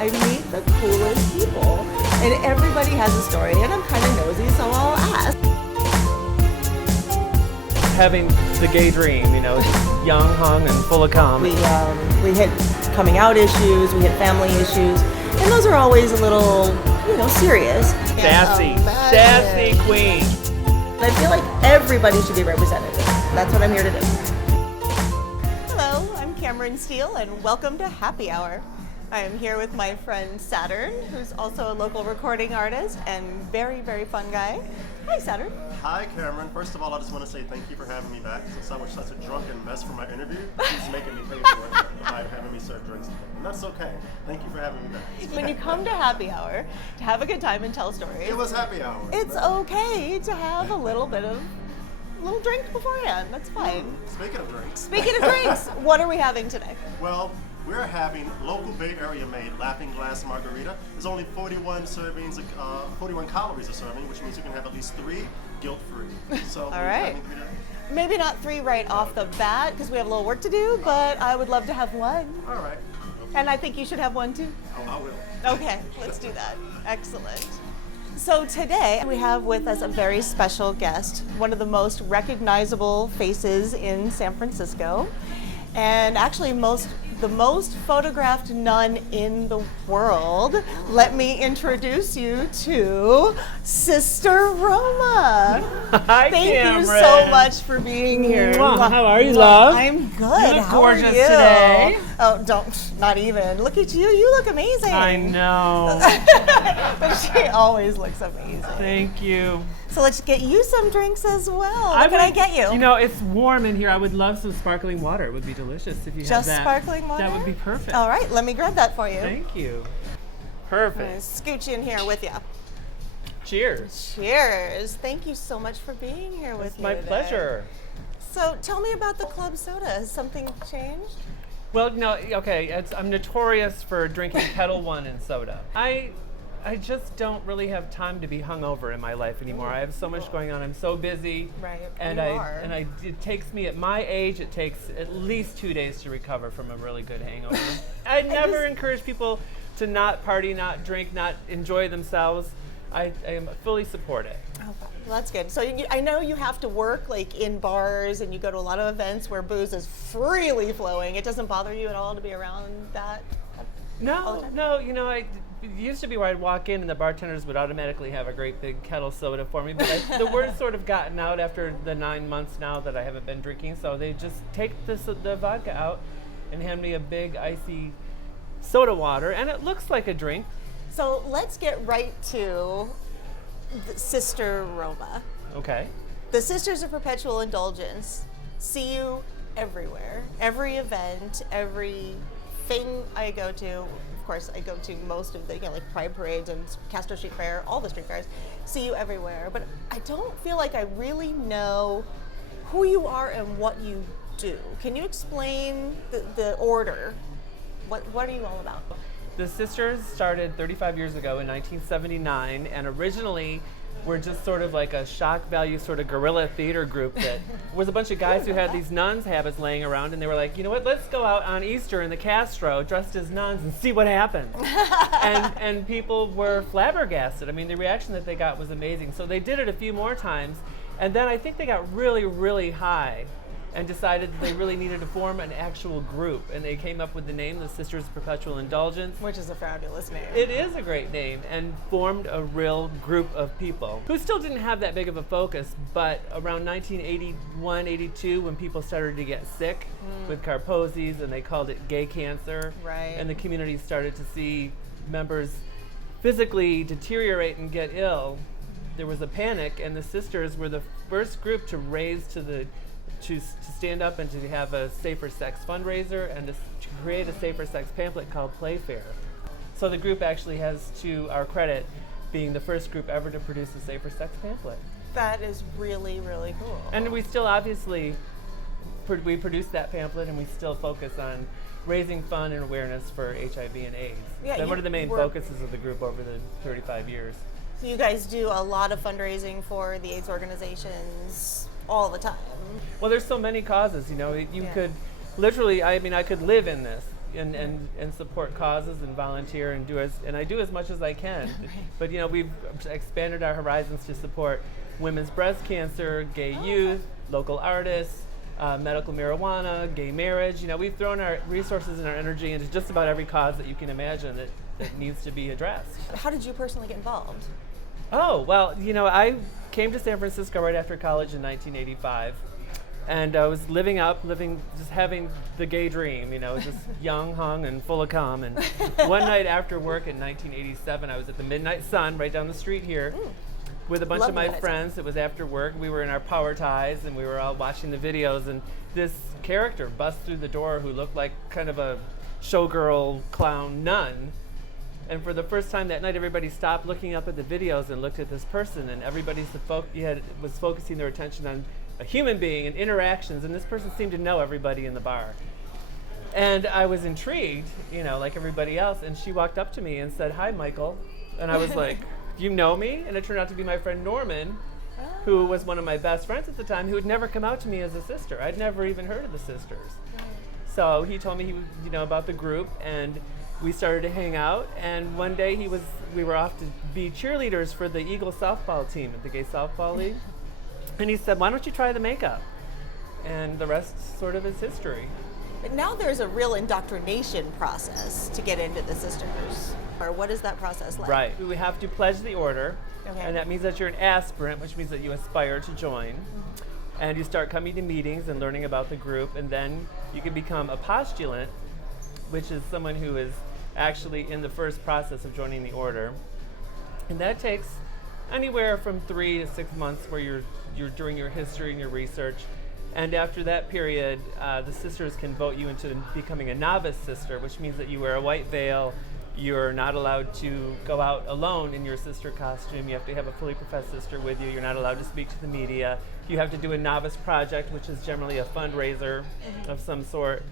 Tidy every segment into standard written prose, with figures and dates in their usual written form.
I meet the coolest people, and everybody has a story, and I'm kind of nosy, so I'll ask. Having the gay dream, you know, young, hung, and full of cum. We hit coming out issues, we hit family issues, and those are always a little, serious. Sassy queen. And I feel like everybody should be represented. That's what I'm here to do. Hello, I'm Stiehl, and welcome to Happy Hour. I am here with my friend Saturn, who's also a local recording artist and very, very fun guy. Hi, Saturn. Hi, Cameron. First of all, I just want to say thank you for having me back. Since I was such a drunken mess for my interview, she's making me pay for it by having me serve drinks. And that's okay. Thank you for having me back. When you come to Happy Hour to have a good time and tell stories, It was happy hour. It's okay to have a little drink beforehand. That's fine. Speaking of drinks, What are we having today? well, we're having local Bay Area made Laughing Glass Margarita. There's only 41 servings, 41 calories a serving, which means you can have at least 3 guilt-free. So, All right. Maybe not 3 right off the bat because we have a little work to do, but I would love to have 1. All right. And I think you should have 1 too. Oh, I will. Okay, let's do that. Excellent. So today we have with us a very special guest, one of the most recognizable faces in San Francisco, and actually the most photographed nun in the world. Let me introduce you to Sister Roma. Hi, Thank Cameron. you so much for being here. How are you, love? I'm good. You look How gorgeous are you? today. Oh, not even. Look at you. You look amazing. I know. But she always looks amazing. Thank you. So let's get you some drinks as well. What can I get you? You know, it's warm in here. I would love some sparkling water. It would be delicious if you had Just that. sparkling water? That would be perfect. All right, let me grab that for you. Thank you. I'm gonna Perfect. scooch you in here with you. Cheers. Cheers. Thank you so much for being here with It's me my today. pleasure. So tell me about the club soda. Has something changed? Well, no, okay, I'm notorious for drinking Kettle One and soda. I just don't really have time to be hungover in my life anymore. I have so much going on. I'm so busy. Right, And you I are. and I it takes me at my age, it takes at least 2 days to recover from a really good hangover. I never encourage people to not party, not drink, not enjoy themselves. I am fully support it. Oh, well, that's good. So I know you have to work like in bars and you go to a lot of events where booze is freely flowing. It doesn't bother you at all to be around that? all the No, time? it used to be where I'd walk in and the bartenders would automatically have a great big kettle soda for me, but the word's sort of gotten out after the 9 months now that I haven't been drinking, so they just take the vodka out and hand me a big icy soda water, and it looks like a drink. So let's get right to Sister Roma. Okay. The Sisters of Perpetual Indulgence see you everywhere. Every event, every thing I go to. Of course, I go to most of the, like Pride Parades and Castro Street Fair, all the street fairs, see you everywhere. But I don't feel like I really know who you are and what you do. Can you explain the order? What are you all about? The Sisters started 35 years ago in 1979, and originally were just sort of like a shock value sort of guerrilla theater group that was a bunch of guys who had these nuns' habits laying around, and they were like, you know what, let's go out on Easter in the Castro dressed as nuns and see what happens. and people were flabbergasted. I mean, the reaction that they got was amazing. So they did it a few more times, and then I think they got really, really high and decided that they really needed to form an actual group, and they came up with the name, the Sisters of Perpetual Indulgence. Which is a fabulous name. It is a great name, and formed a real group of people who still didn't have that big of a focus, but around 1981, 82, when people started to get sick with Kaposi's, and they called it gay cancer, Right. and the community started to see members physically deteriorate and get ill, there was a panic, and the sisters were the first group to raise to stand up and to have a safer sex fundraiser and to create a safer sex pamphlet called Playfair. So the group actually has, to our credit, being the first group ever to produce a safer sex pamphlet. That is really, really cool. And we still obviously, we produce that pamphlet, and we still focus on raising fund and awareness for HIV and AIDS. Yeah, That's one of the main we're- focuses of the group over the 35 years. So you guys do a lot of fundraising for the AIDS organizations all the time. Well, there's so many causes, you know. You Yeah. could literally, I mean, I could live in this. and support causes and volunteer and I do as much as I can. But we've expanded our horizons to support women's breast cancer, gay youth, local artists, medical marijuana, gay marriage. We've thrown our resources and our energy into just about every cause that you can imagine that needs to be addressed. How did you personally get involved? Oh, well, I came to San Francisco right after college in 1985. And I was just having the gay dream, just young, hung, and full of cum. And one night after work in 1987, I was at the Midnight Sun right down the street here with a bunch of my friends. It was after work. We were in our power ties, and we were all watching the videos. And this character busts through the door who looked like kind of a showgirl clown nun. And for the first time that night, everybody stopped looking up at the videos and looked at this person. And everybody was focusing their attention on a human being and interactions, and this person seemed to know everybody in the bar. And I was intrigued, like everybody else, and she walked up to me and said, "Hi, Michael." And I was like, "You know me?" And it turned out to be my friend Norman, who was one of my best friends at the time, who had never come out to me as a sister. I'd never even heard of the sisters. So he told me about the group, and we started to hang out, and one day we were off to be cheerleaders for the Eagle softball team at the Gay Softball League. And he said, "Why don't you try the makeup?" And the rest sort of is history. But now there's a real indoctrination process to get into the sisters. Or what is that process like? Right. We have to pledge the order, Okay. and that means that you're an aspirant, which means that you aspire to join. And you start coming to meetings and learning about the group, and then you can become a postulant, which is someone who is actually in the first process of joining the order. And that takes anywhere from 3 to 6 months where you're doing your history and your research. And after that period, the sisters can vote you into becoming a novice sister, which means that you wear a white veil. You're not allowed to go out alone in your sister costume. You have to have a fully professed sister with you. You're not allowed to speak to the media. You have to do a novice project, which is generally a fundraiser of some sort.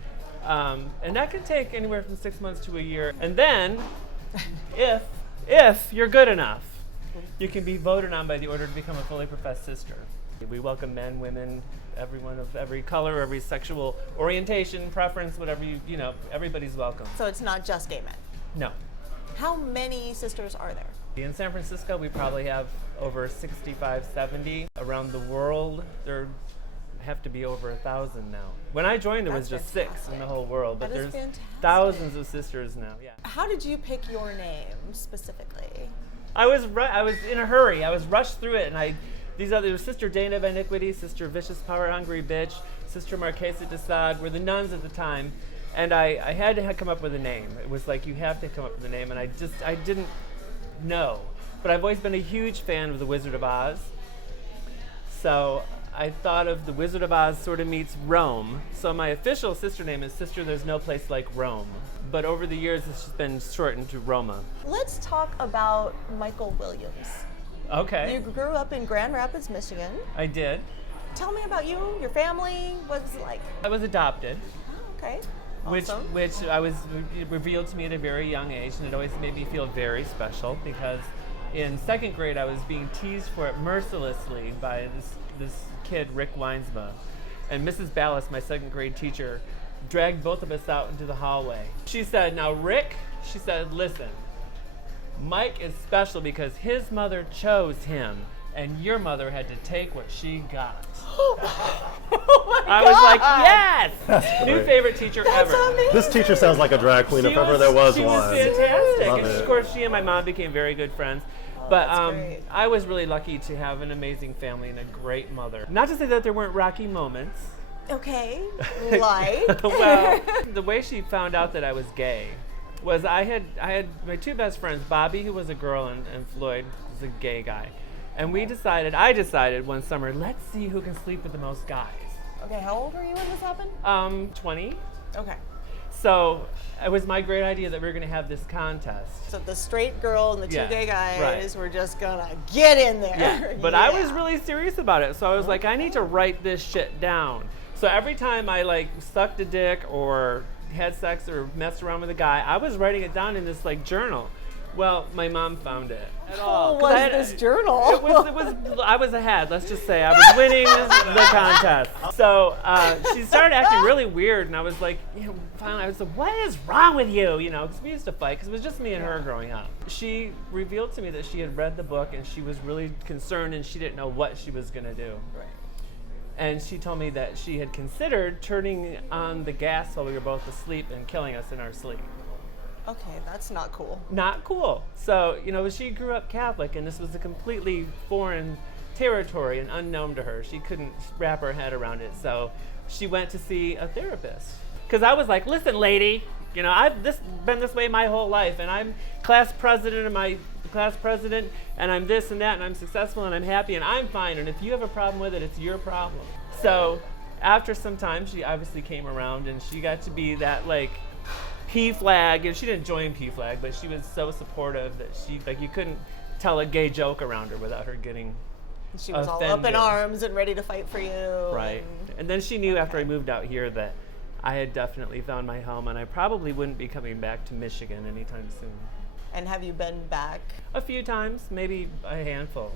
And that can take anywhere from 6 months to a year. And then, if you're good enough, you can be voted on by the order to become a fully professed sister. We welcome men, women, everyone of every color, every sexual orientation, preference, whatever everybody's welcome. So it's not just gay men. No. How many sisters are there? In San Francisco, we probably have over 65, 70. Around the world, there have to be over 1,000 now. When I joined, there was just 6 in the whole world, but there's thousands of sisters now. Yeah. How did you pick your name specifically? I was in a hurry. I was rushed through it, and there was Sister Dana of Iniquity, Sister Vicious Power Hungry Bitch, Sister Marquesa de Sade were the nuns at the time, and I had to come up with a name. It was like, you have to come up with a name, and I didn't know. But I've always been a huge fan of The Wizard of Oz, so I thought of The Wizard of Oz sort of meets Rome. So my official sister name is Sister There's No Place Like Rome. But over the years, it's just been shortened to Roma. Let's talk about Michael Williams. Okay. You grew up in Grand Rapids, Michigan. I did. Tell me about you, your family. What was it like? I was adopted. Oh, okay. Awesome. Which I was revealed to me at a very young age, and it always made me feel very special because in 2nd grade I was being teased for it mercilessly by this kid, Rick Weinsma. And Mrs. Ballas, my 2nd grade teacher, dragged both of us out into the hallway. She said, "Now Rick," she said, "listen, Mike is special because his mother chose him, and your mother had to take what she got." Oh my I was like, God. yes! New favorite teacher That's ever. amazing. This teacher sounds like a drag queen if ever there was she one. was fantastic. Love And it. of course, she and my mom became very good friends. But that's great. I was really lucky to have an amazing family and a great mother. Not to say that there weren't rocky moments. Okay. Like? Well, the way she found out that I was gay was I had my 2 best friends, Bobby, who was a girl, and Floyd was a gay guy. And I decided one summer, let's see who can sleep with the most guys. Okay, how old were you when this happened? 20. Okay. So it was my great idea that we were going to have this contest. So the straight girl and the 2 Yeah, gay guys right. were just gonna get in there. Yeah, but I was really serious about it. So I was like, I need to write this shit down. So every time I sucked a dick or had sex or messed around with a guy, I was writing it down in this journal Well, my mom found it. At Oh, all. 'Cause was I had- this journal? I was ahead. Let's just say I was winning the contest. So she started acting really weird, and I was like, finally, I was like, what is wrong with you? Because we used to fight, because it was just me and her growing up. She revealed to me that she had read the book, and she was really concerned, and she didn't know what she was going to do. Right. And she told me that she had considered turning on the gas while we were both asleep and killing us in our sleep. Okay, that's not cool. Not cool. So, she grew up Catholic, and this was a completely foreign territory and unknown to her. She couldn't wrap her head around it. So she went to see a therapist. Because I was like, listen, lady, I've been this way my whole life, and I'm class president of my class president, and I'm this and that, and I'm successful, and I'm happy, and I'm fine. And if you have a problem with it, it's your problem. So after some time, she obviously came around, and she got to be that, P flag, and she didn't join P flag, but she was so supportive that you couldn't tell a gay joke around her without her getting She was all up offended. in arms and ready to fight for you. Right. And then she knew after I moved out here that I had definitely found my home, and I probably wouldn't be coming back to Michigan anytime soon. And have you been back? A few times, maybe a handful.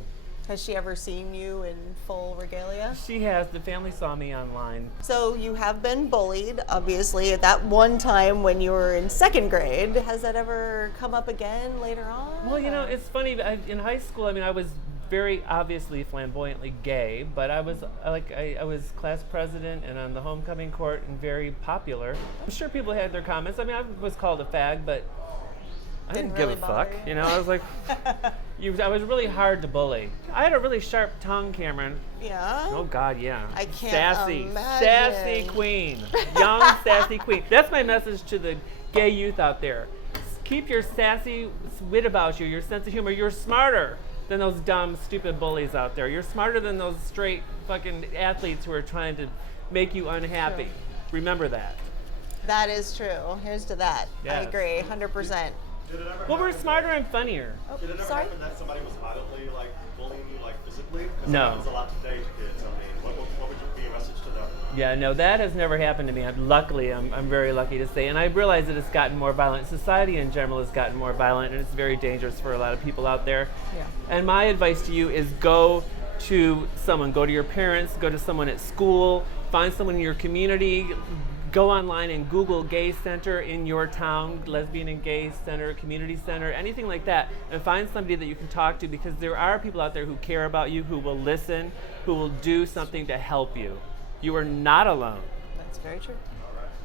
Has she ever seen you in full regalia? She has. The family saw me online. So you have been bullied, obviously, at that one time when you were in second grade. Has that ever come up again later on? Well, it's funny. In high school, I was very obviously flamboyantly gay, but I was I was class president and on the homecoming court and very popular. I'm sure people had their comments. I was called a fag, but I didn't give really a fuck. bother I was like, I was really hard to bully. I had a really sharp tongue, Cameron. Yeah? Oh God, yeah. I can't sassy, imagine. sassy queen, young sassy queen. That's my message to the gay youth out there. Keep your sassy wit about you, your sense of humor. You're smarter than those dumb, stupid bullies out there. You're smarter than those straight fucking athletes who are trying to make you unhappy. True. Remember that. That is true. Here's to that. I Yes. agree, 100%. Did it ever Well, we're happen- smarter and funnier. Oh, Did it ever sorry? happen that somebody was violently bullying you physically? Because No. that happens a lot today to kids. What would be your message to them? Yeah, no, that has never happened to me. I'm very lucky to say. And I realize that it's gotten more violent. Society in general has gotten more violent, and it's very dangerous for a lot of people out there. Yeah. And my advice to you is go to someone. Go to your parents. Go to someone at school. Find someone in your community. Go online and Google gay center in your town, lesbian and gay center, community center, anything like that, and find somebody that you can talk to, because there are people out there who care about you, who will listen, who will do something to help you. You are not alone. That's very true.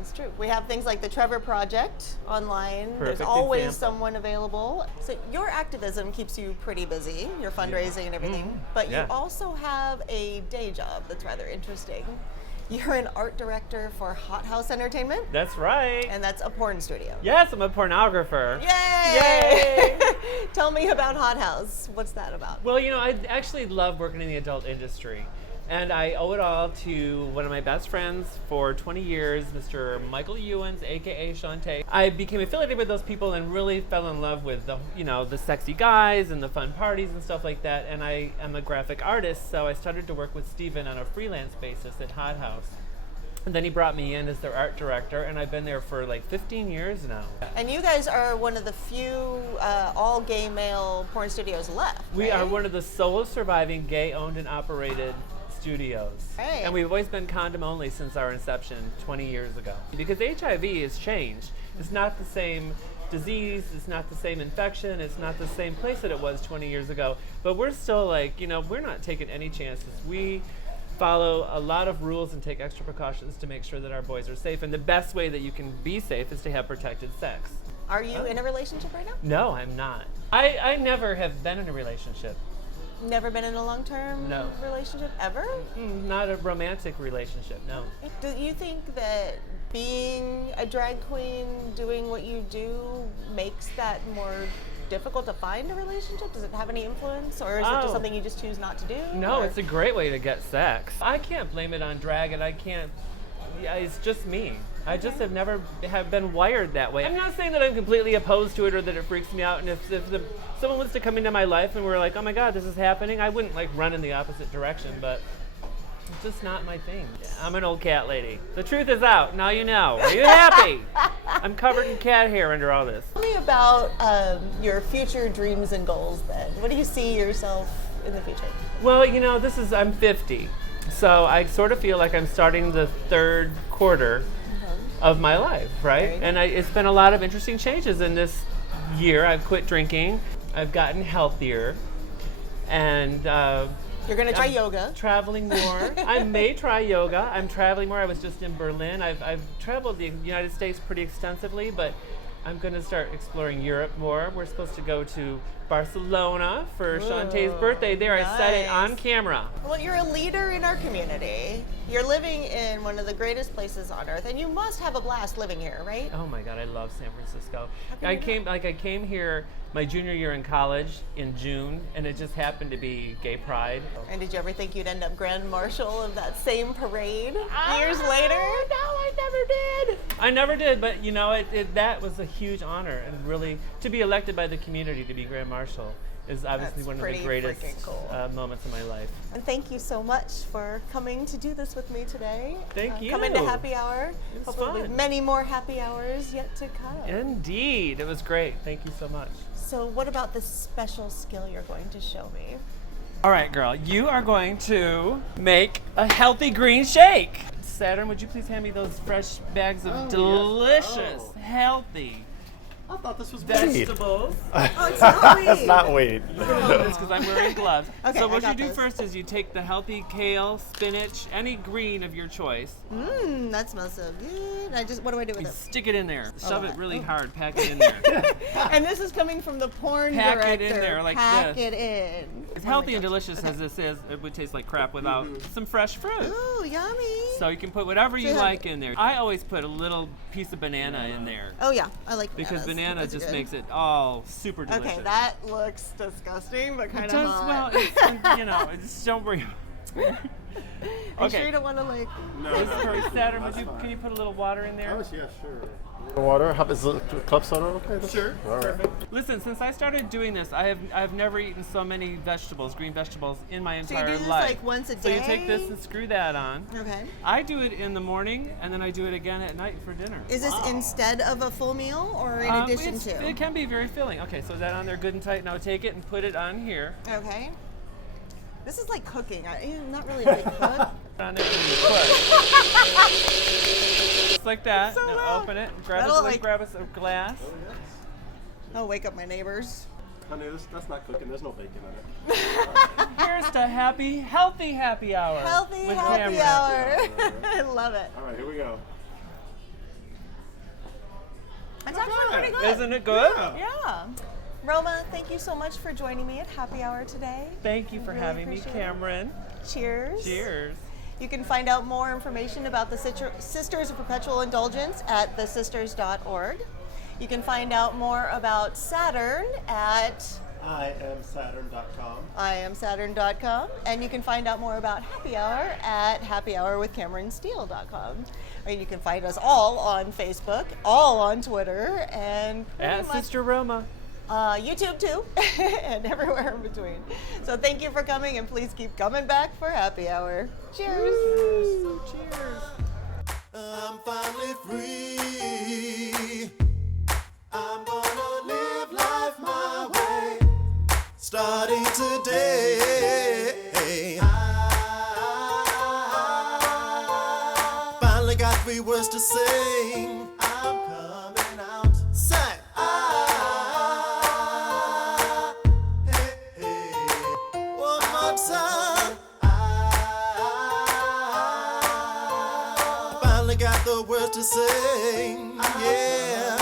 It's true. We have things like the Trevor Project online. Perfect There's always example. someone available. So your activism keeps you pretty busy, your fundraising and everything, but Yeah. you also have a day job that's rather interesting. You're an art director for Hot House Entertainment, That's right. and that's a porn studio. Yes, I'm a pornographer. Yay! Tell me about Hot House. What's that about? Well, I actually love working in the adult industry. And I owe it all to one of my best friends for 20 years, Mr. Michael Ewens, aka Shantae. I became affiliated with those people and really fell in love with the sexy guys and the fun parties and stuff like that. And I am a graphic artist, so I started to work with Steven on a freelance basis at Hot House. And then he brought me in as their art director, and I've been there for 15 years now. And you guys are one of the few all gay male porn studios left. We right? are one of the sole surviving gay owned and operated studios. Right. And we've always been condom only since our inception 20 years ago. Because HIV has changed. It's not the same disease, it's not the same infection, it's not the same place that it was 20 years ago. But we're still we're not taking any chances. We follow a lot of rules and take extra precautions to make sure that our boys are safe. And the best way that you can be safe is to have protected sex. Are you in a relationship right now? No, I'm not. I never have been in a relationship. Never been in a long-term No. relationship ever? Not a romantic relationship, no. Do you think that being a drag queen, doing what you do, makes that more difficult to find a relationship? Does it have any influence, or is it Oh. just something you just choose not to do? No, or? it's a great way to get sex. I can't blame it on drag, and it's just me. I just have never been wired that way. I'm not saying that I'm completely opposed to it or that it freaks me out, and if someone was to come into my life and we're like, oh my God, this is happening, I wouldn't run in the opposite direction, but it's just not my thing. I'm an old cat lady. The truth is out. Now you know. Are you happy? I'm covered in cat hair under all this. Tell me about your future dreams and goals then. What do you see yourself in the future? Well, I'm 50. So I sort of feel like I'm starting the third quarter of my life, right? Right. And it's been a lot of interesting changes in this year. I've quit drinking. I've gotten healthier. And You're going to try yoga. traveling more. I may try yoga. I'm traveling more. I was just in Berlin. I've traveled the United States pretty extensively, but I'm going to start exploring Europe more. We're supposed to go to Barcelona for Shantae's birthday there. I said it on Nice. camera. Well, you're a leader in our community. You're living in one of the greatest places on earth, and you must have a blast living here, right? Oh my God, I love San Francisco. can you I came here my junior year in college in June, and it just happened to be Gay Pride. And did you ever think you'd end up Grand Marshal of that same parade years later? No, I never did. I never did, but that was a huge honor, and really to be elected by the community to be Grand Marshal is obviously That's one of the pretty greatest freaking cool. moments of my life. And thank you so much for coming to do this with me today. Thank you. Coming to Happy Hour. It was Hopefully fun. many more happy hours yet to come. Indeed, it was great. Thank you so much. So what about this special skill you're going to show me? All right, girl, you are going to make a healthy green shake. Saturn, would you please hand me those fresh bags of yes. delicious, Oh. healthy I thought this was vegetables? Oh, it's not That's not weed. It's because I'm wearing gloves. Okay, so I what you got do this. first is you take the healthy kale, spinach, any green of your choice. That smells so good. What do I do with You it? stick it in there. Shove it really oh. hard. Pack it in there. And this is coming from the porn Pack director. it in there like Pack this. it in. As Oh my healthy and gosh. delicious as this is, it would taste like crap without some fresh fruit. Ooh, yummy. So you can put whatever you you have- like in there. I always put a little piece of banana in there Oh yeah, I like because bananas. banana Those are just good. makes it all super delicious. Okay, that looks disgusting, but kind It of does hot. well. Just don't worry. Are you Okay. sure you don't want to like? This for Saturn, can you put a little water in there? Oh, yeah, sure. Water? Is the club soda okay? Sure. All right. Listen, since I started doing this, I've never eaten so many vegetables, green vegetables, in my So you entire do this life. like once a So you day? take this and screw that on. Okay. I do it in the morning, and then I do it again at night for dinner. Is this instead of a full meal or in addition to? It can be very filling. Okay, so that on there good and tight. Now take it and put it on here. Okay. This is like cooking. I'm not really a big cook. On there and you push. Just like that. So Now loud. open it. Grab That'll, a grab us a glass. I'll wake up my neighbors. Honey, that's not cooking. There's no bacon in it. Here's to healthy happy hour. Healthy with happy Cameron. hour. I love it. All right, here we go. It's actually pretty good. Isn't it good? Yeah. Roma, thank you so much for joining me at Happy Hour today. Thank you for Really having me, appreciate it. Cameron. Cheers. Cheers. You can find out more information about the Sisters of Perpetual Indulgence at thesisters.org. You can find out more about Saturn at IamSaturn.com. IamSaturn.com. And you can find out more about Happy Hour at happyhourwithcameronsteel.com. And you can find us all on Facebook, all on Twitter, and pretty At much Sister Roma. YouTube too, and everywhere in between. So thank you for coming, and please keep coming back for Happy Hour. Cheers. Cheers. I'm finally free. I'm gonna live life my way. Starting today. I finally got 3 words to sing. I'm coming out. Say. Hey, hey. One more time. I finally got the words to sing. Yeah.